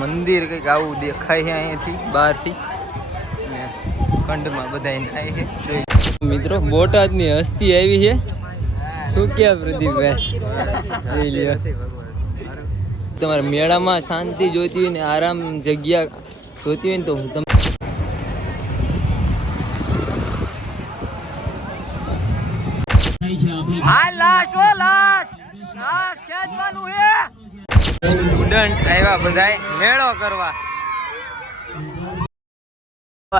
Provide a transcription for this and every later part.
મંદિર કંઈક આવું દેખાય છે અહીંયાથી બહારથી ને કંડમાં બધા નાય છે જોઈ મિત્રો બોટાદની હસ્તી આવી છે શું ક્યાં પ્રદીપભાઈ જોઈ લ્યો તમારા મેળામાં શાંતિ જોઈતી હોય ને આરામ જગ્યા જોઈતી હોય ને તો હું તમને સ્ટુડન્ટ આવ્યા બધાય મેળો કરવા.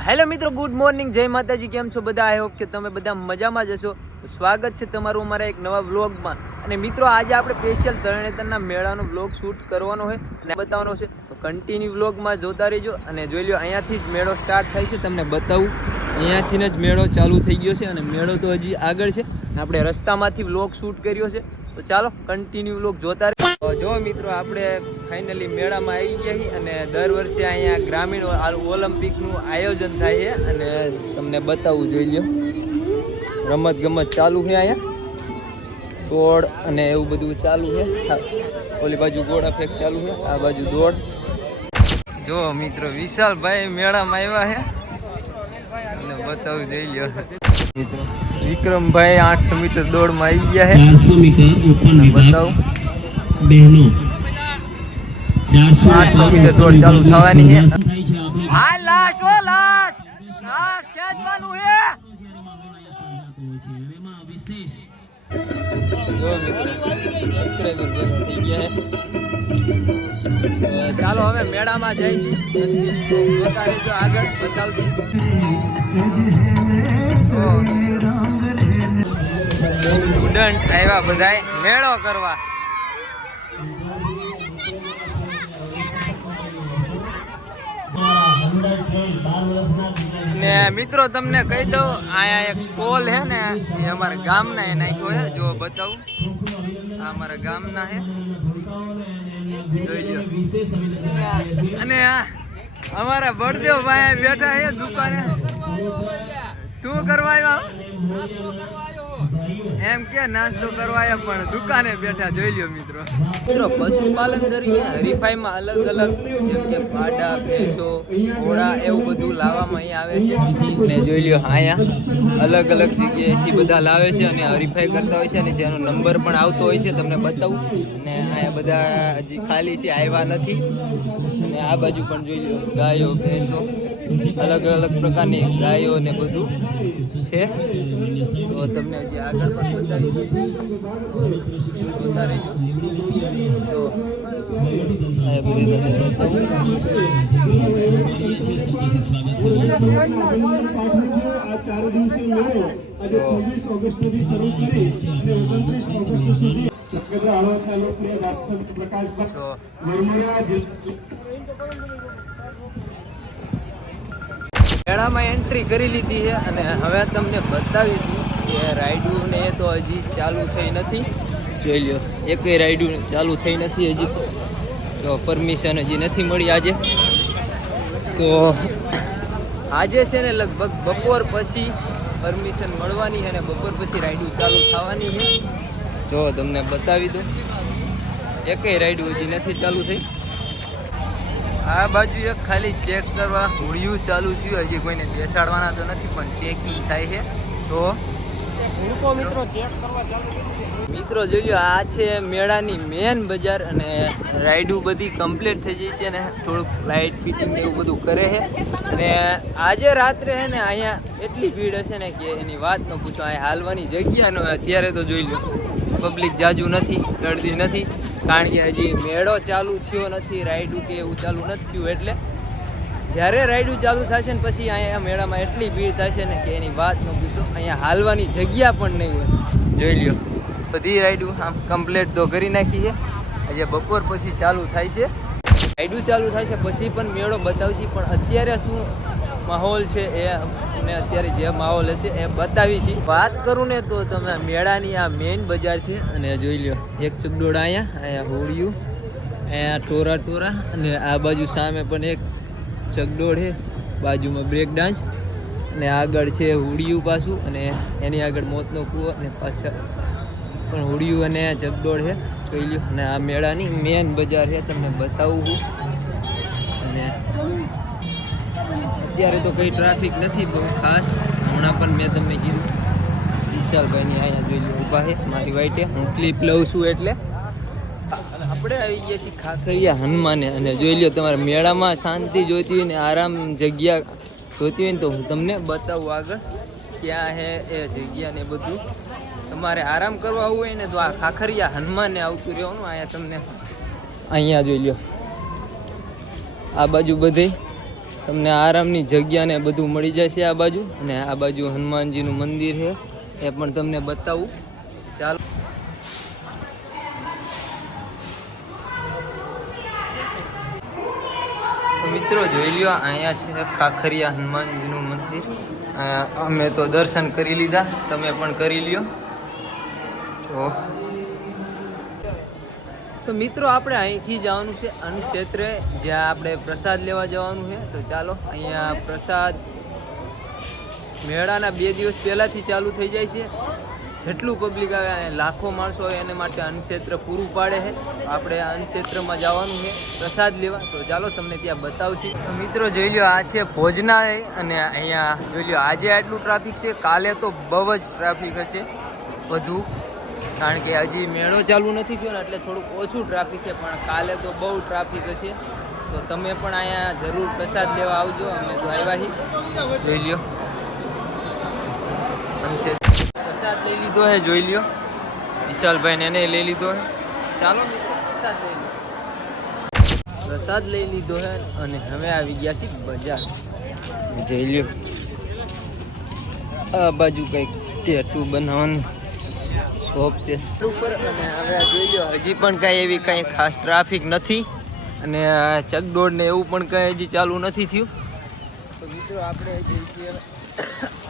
હેલો મિત્રો, ગુડ મોર્નિંગ, જય માતાજી. કેમ છો બધા? આઈ હોપ કે તમે બધા મજામાં જ હશો. સ્વાગત છે તમારું અમારા એક નવા વ્લોગમાં. અને મિત્રો આજે આપણે સ્પેશિયલ તરણેતરના મેળાનો વ્લોગ શૂટ કરવાનો હોય અને બતાવવાનો છે, તો કન્ટિન્યુ વ્લોગમાં જોતા રહેજો. અને જોઈ લો અહીંયાથી જ મેળો સ્ટાર્ટ થાય છે, તમને બતાવું. અહીંયાથી જ મેળો ચાલુ થઈ ગયો છે અને મેળો તો હજી આગળ છે. આપણે રસ્તામાંથી વ્લોગ શૂટ કર્યો છે, તો ચાલો કન્ટિન્યુ વ્લોગ જોતા રહે. જો મિત્રો આપણે ફાઇનલી મેળામાં આવી ગયા છીએ અને દર વર્ષે અહીંયા ગ્રામીણ ઓલિમ્પિકનું આયોજન થાય છે અને તમને બતાવવું જોઈ લો. રમત ગમત ચાલુ છે અહીંયા, દોડ અને એવું બધું ચાલુ છે. ઓલી બાજુ ગોળા ફેંક ચાલુ છે, આ બાજુ દોડ. જો મિત્રો વિશાલભાઈ મેળામાં આવ્યા છે, તમને બતાવું જોઈ લો. મિત્રો વિક્રમભાઈ 800 મીટર દોડમાં આવી ગયા છે. 400 મીટર ઓપન બતાવું બહેનો 800 મીટર દોડ ચાલુ થવાની છે. ચાલો હવે મેળામાં જઈશું, જોતા રહેજો, આગળ બતાવશું. સ્ટુડન્ટ આવ્યા બધાય મેળો કરવા. ને મિત્રો તમને કહી દઉં, અહીંયા એક સ્ટોલ છે ને, એ અમારા ગામના એ નાખ્યો છે. જો બતાવું, આ અમારા ગામના છે, જોઈ લો. અને અમારા બળદેવ ભાઈ બેઠા છે દુકાને. શું કરવા આવ્યા? એમ કે નાસ્તો કરવા આવ્યા, પણ દુકાને બેઠા. જોઈ લ્યો મિત્રો. મિત્રો પશુપાલન દરમિયાન હરીફાઈમાં અલગ અલગ જેમ કે પાડા, ભેંસો, ઘોડા એવું બધું લાવવામાં અહીંયા આવે છે. ને જોઈ લ્યો અહીંયા અલગ અલગ જગ્યાએથી બધા લાવે છે અને હરીફાઈ કરતા હોય છે, અને જેનો નંબર પણ આવતો હોય છે, તમને બતાવું. અને અહીંયા બધા હજી ખાલી છે, આવ્યા નથી. અને આ બાજુ પણ જોઈ લો, ગાયો, ભેંસો, અલગ અલગ પ્રકારની ગાયો ને બધું છે. તો તમને હજી આગળ પણ બતાવીશ, જોતા રહેજો. તો આ બધી તમને બતાવું. મેળામાં એન્ટ્રી કરી લીધી છે અને હવે તમને બતાવીશું કે રાઈડું ને એ તો હજી ચાલુ થઈ નથી. જોઈ લો, એકેય રાઈડું ચાલુ થઈ નથી હજી, તો પરમિશન હજી નથી મળી આજે. તો આજે છે ને લગભગ બપોર પછી પરમિશન મળવાની છે અને બપોર પછી રાઈડું ચાલુ થવાની છે. જો તમને બતાવી દઉં, એકેય રાઈડું હજી નથી ચાલુ થઈ. આ બાજુ એક ખાલી ચેક કરવા હોળિયું ચાલુ થયું, હજી કોઈને બેસાડવાના તો નથી, પણ ચેકિંગ થાય છે. તો મિત્રો જોઈ લો, આ છે મેળાની મેન બજાર અને રાઈડું બધી કમ્પ્લીટ થઈ જાય છે ને થોડુંક લાઇટ ફિટિંગ એવું બધું કરે છે. અને આજે રાત્રે છે ને અહીંયા એટલી ભીડ હશે ને કે એની વાત ન પૂછો. અહીંયા હાલવાની જગ્યા ન હોય. અત્યારે તો જોઈ લો પબ્લિક જાજુ નથી, દર્દી નથી, કારણ કે હજી મેળો ચાલુ થયો નથી, રાઈડું કે એવું ચાલુ નથી થયું. એટલે જ્યારે રાઈડું ચાલુ થશે ને પછી અહીંયા મેળામાં એટલી ભીડ થશે ને કે એની વાત ન પૂછો. અહીંયા હાલવાની જગ્યા પણ નહીં હોય. જોઈ લ્યો, બધી રાઈડું આમ કમ્પ્લીટ તો કરી નાખી છે. આજે બપોર પછી ચાલુ થાય છે, રાઈડું ચાલુ થાય છે પછી પણ મેળો બતાવશે. પણ અત્યારે શું માહોલ છે એ અને અત્યારે જે માહોલ હશે એ બતાવીશી. વાત કરું ને તો તમે મેળાની આ મેઇન બજાર છે અને જોઈ લો, એક ચકડોળ અહીંયા હોળિયું, અહીંયા ટોરા અને આ બાજુ સામે પણ એક ચકડોળ છે, બાજુમાં બ્રેક ડાન્સ અને આગળ છે હોળિયું પાછું, અને એની આગળ મોતનો કૂવો અને પાછળ પણ હોળિયું અને ચકડોળ છે. જોઈ લો. અને આ મેળાની મેન બજાર છે, તમને બતાવું છું. અત્યારે તો કંઈ ટ્રાફિક નથી બહુ ખાસ. હમણાં પણ મેં તમને કીધું વિશાલભાઈની અહીંયા જોઈ લો ઊભા છે મારી વાઈટે. હું ક્લિપ લઉં છું એટલે. આપણે આવી ગયા છીએ ખાખરિયા હનુમાને. અને જોઈ લો તમારે મેળામાં શાંતિ જોઈતી હોય ને આરામ જગ્યા જોઈતી હોય ને તો હું તમને બતાવું આગળ ક્યાં છે એ જગ્યા ને બધું. તમારે આરામ કરવા આવવું હોય ને તો આ ખાખરિયા હનુમાને આવતું રહેવાનું. અહીંયા તમને અહીંયા જોઈ લો આ બાજુ બધે તમને આરામની જગ્યા ને બધું મળી જશે આ બાજુ. અને આ બાજુ હનુમાનજીનું મંદિર છે એ પણ તમને બતાવું. ચાલો મિત્રો જોઈ લ્યો અહીંયા છે ખાખરિયા હનુમાનજીનું મંદિર. અમે તો દર્શન કરી લીધા, તમે પણ કરી લ્યો. તો મિત્રો આપણે અહીંથી જવાનું છે અન્નક્ષેત્રે, જ્યાં આપણે પ્રસાદ લેવા જવાનું છે. તો ચાલો અહીંયા પ્રસાદ મેળાના 2 દિવસ પહેલાંથી ચાલુ થઈ જાય છે. જેટલું પબ્લિક આવે અહીંયા લાખો માણસો હોય એને માટે અન્નક્ષેત્ર પૂરું પાડે છે. આપણે અન્નક્ષેત્રમાં જવાનું છે પ્રસાદ લેવા. તો ચાલો તમને ત્યાં બતાવશી. તો મિત્રો જોઈ લો આ છે ભોજનાલય. અને અહીંયા જોઈ લો આજે આટલું ટ્રાફિક છે, કાલે તો બહુ જ ટ્રાફિક હશે વધુ, કારણ કે હજી મેળો ચાલુ નથી થયો ને એટલે થોડુંક ઓછું ટ્રાફિક છે. પણ કાલે તો બહુ ટ્રાફિક હશે. તો તમે પણ અહીંયા જરૂર પ્રસાદ લેવા આવજો. અમે તો આવ્યા છીએ. જોઈ લ્યો પ્રસાદ લઈ લીધો હે, જોઈ લ્યો વિશાલભાઈને એને લઈ લીધો હે. ચાલો મિત્રો પ્રસાદ લઈ લો. પ્રસાદ લઈ લીધો હે અને હવે આવી ગયા છીએ બજાર. જોઈ લ્યો આ બાજુ કંઈક ટેટુ બનાવવાનું શોપ છે ઉપર. અને હવે જોઈ લો હજી પણ કાંઈ એવી કાંઈ ખાસ ટ્રાફિક નથી. અને ચકડોળ ને એવું પણ કાંઈ હજી ચાલુ નથી થયું. તો મિત્રો આપણે જઈએ છીએ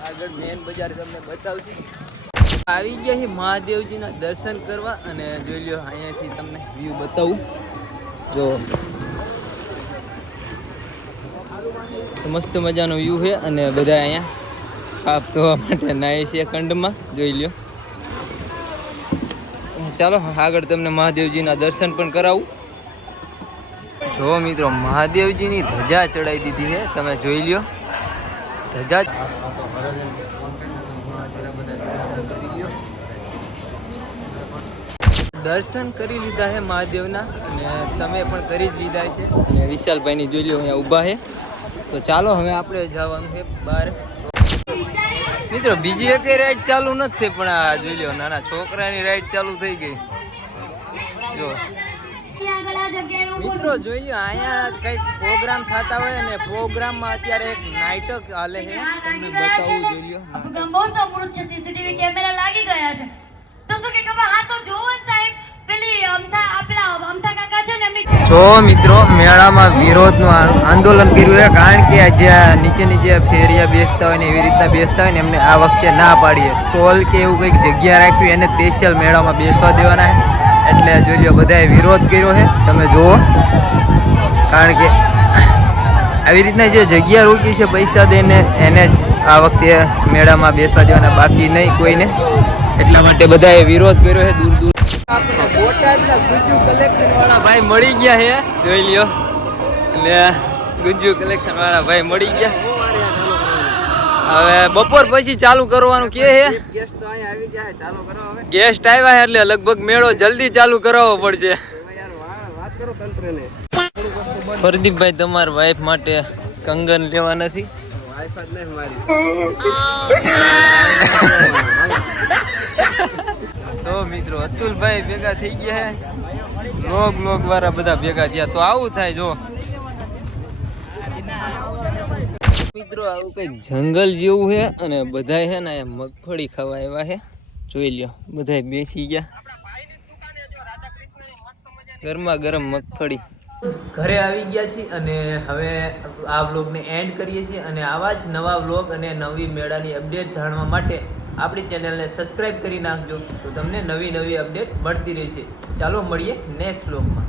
આગળ મેન બજાર તમને બતાવશું. આવી ગયા છે મહાદેવજીના દર્શન કરવા. અને જોઈ લો અહીંયાથી તમને વ્યૂ બતાવું. જો મસ્ત મજાનો વ્યૂ છે. અને બધા અહીંયા પાપ ધોવા માટે નાય છે કંડમાં. જોઈ લો ચાલો આગળ તમને મહાદેવજીના દર્શન પણ કરાવું. જો મિત્રો મહાદેવજીની ધજા ચડાવી દીધી છે, તમે જોઈ લ્યો ધજા. દર્શન કરી લીધા છે મહાદેવના અને તમે પણ કરી જ લીધા છે. અને વિશાલભાઈની જોઈ લો અહીંયા ઊભા છે. તો ચાલો હવે આપણે જવાનું છે બહાર. મિત્રો બીજી એકેય રાઈડ ચાલુ નથી પણ આ જોઈ લો નાના છોકરાની રાઈડ ચાલુ થઈ ગઈ. જો મિત્રો જોઈ લો અહીંયા કંઈક પ્રોગ્રામ થતા હોય ને પ્રોગ્રામમાં અત્યારે એક નાટક હાલે છે. તમને બતાવું. જોઈ લો બહુ સમૃદ્ધ છે, સીસીટીવી કેમેરા લાગી ગયા છે. તો શું કે ખબર, હા તો જોવન સાહેબ પેલી અમથા કાકા છે ને એમની. જો મિત્રો મેળામાં વિરોધનું આંદોલન કર્યું છે, કારણ કે જ્યાં નીચે ફેરિયા બેસતા હોય ને એવી રીતના બેસતા હોય ને એમને આ વખતે ના પાડીએ. સ્ટોલ કે એવું કંઈક જગ્યા રાખવી એને સ્પેશિયલ મેળામાં બેસવા દેવાના છે. એટલે જોઈ લો બધાએ વિરોધ કર્યો છે, તમે જુઓ. કારણ કે આવી રીતના જે જગ્યા રોકી છે પૈસા દઈને એને જ આ વખતે મેળામાં બેસવા દેવાના, બાકી નહીં કોઈને. એટલા માટે બધાએ વિરોધ કર્યો છે દૂર દૂર. આપણે બોટાદના ગુજ્જુ કલેક્શન વાળા ભાઈ મળી ગયા છે. જોઈ લ્યો એટલે ગુજ્જુ કલેક્શન વાળા ભાઈ મળી ગયા. હવે બપોર પછી ચાલુ કરવાનું કે છે. ગેસ્ટ આવ્યા છે એટલે લગભગ મેળો જલ્દી ચાલુ કરાવવો પડશે. પ્રદીપભાઈ તમારા વાઈફ માટે કંગન લેવા નથી? તો મિત્રો અતુલભાઈ ભેગા થઈ ગયા છે, લોગ વાળા બધા ભેગા થયા. તો આવું થાય. જો મિત્રો આવું કઈક જંગલ જેવું છે અને બધા છે ને મગફળી ખાવા આવ્યા છે. જોઈ લ્યો બધા બેસી ગયા, ગરમા ગરમ મગફળી. ઘરે આવી ગયા છીએ અને હવે આ વ્લોગને એન્ડ કરીએ છીએ. અને આવા જ નવા વ્લોગ અને નવી મેળાની અપડેટ જાણવા માટે આપણી ચેનલને સબસ્ક્રાઈબ કરી નાખજો, તો તમને નવી અપડેટ મળતી રહેશે. ચાલો મળીએ નેક્સ્ટ વ્લોગમાં.